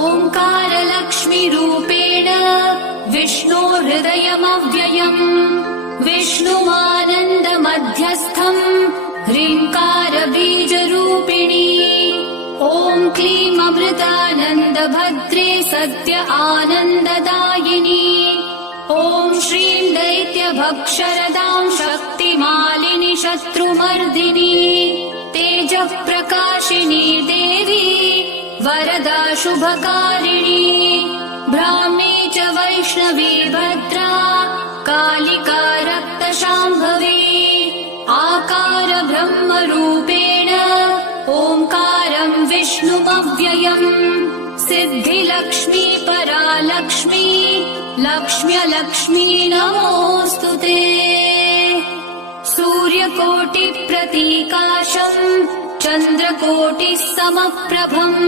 ओङ्कारलक्ष्मीरूपेण विष्णोर्हृदयमव्ययम् विष्णुमानन्दमध्यस्थम् ह्रीङ्कारबीजरूपिणी ॐ क्लीं अमृतानन्दभद्रे सद्य आनन्ददायिनी ॐ श्रीं दैत्यभक्षरदां शक्तिमालिनि शत्रुमर्दिनी तेजःप्रकाशिनी देवी वरदा शुभकारिणी ब्राह्मी च वैष्णवी भद्रा कालिका रक्तशाम्भवी आकार ब्रह्मरूपेण ओङ्कारं विष्णुमव्ययम् सिद्धिलक्ष्मी परालक्ष्मी लक्ष्म्यलक्ष्मी नमोऽस्तु ते सूर्यकोटिप्रतीकाशम् चन्द्रकोटिः समप्रभम्